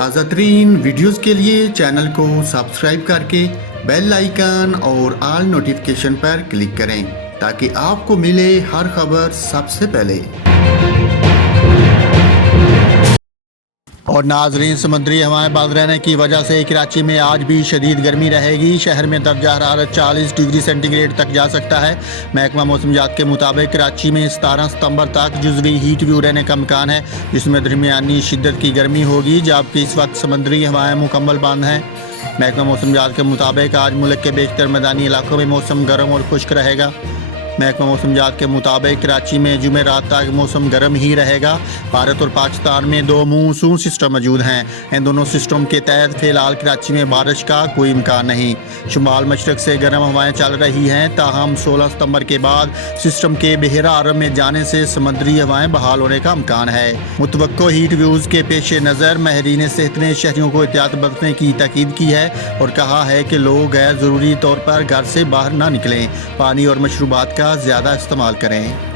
تازہ ترین ویڈیوز کے لیے چینل کو سبسکرائب کر کے بیل آئیکن اور آل نوٹیفیکیشن پر کلک کریں تاکہ آپ کو ملے ہر خبر سب سے پہلے۔ اور ناظرین، سمندری ہوائیں بند رہنے کی وجہ سے کراچی میں آج بھی شدید گرمی رہے گی۔ شہر میں درجہ حرارت 40 ڈگری سینٹی گریڈ تک جا سکتا ہے۔ محکمہ موسمیات کے مطابق کراچی میں 17 ستمبر تک جزوی ہیٹ ویو رہنے کا امکان ہے، جس میں درمیانی شدت کی گرمی ہوگی، جبکہ اس وقت سمندری ہوائیں مکمل بند ہیں۔ محکمہ موسمیات کے مطابق آج ملک کے بیشتر میدانی علاقوں میں موسم گرم اور خشک رہے گا۔ محکمہ موسمیات کے مطابق کراچی میں جمعرات تک موسم گرم ہی رہے گا۔ بھارت اور پاکستان میں دو مونسون سسٹم موجود ہیں۔ ان دونوں سسٹم کے تحت فی الحال کراچی میں بارش کا کوئی امکان نہیں۔ شمال مشرق سے گرم ہوائیں چل رہی ہیں، تاہم 16 ستمبر کے بعد سسٹم کے بحیرہ عرب میں جانے سے سمندری ہوائیں بحال ہونے کا امکان ہے۔ متوقع ہیٹ ویوز کے پیش نظر ماہرین صحت نے شہریوں کو احتیاط برتنے کی تاکید کی ہے اور کہا ہے کہ لوگ غیر ضروری طور پر گھر سے باہر نہ نکلیں، پانی اور مشروبات کا زیادہ استعمال کریں۔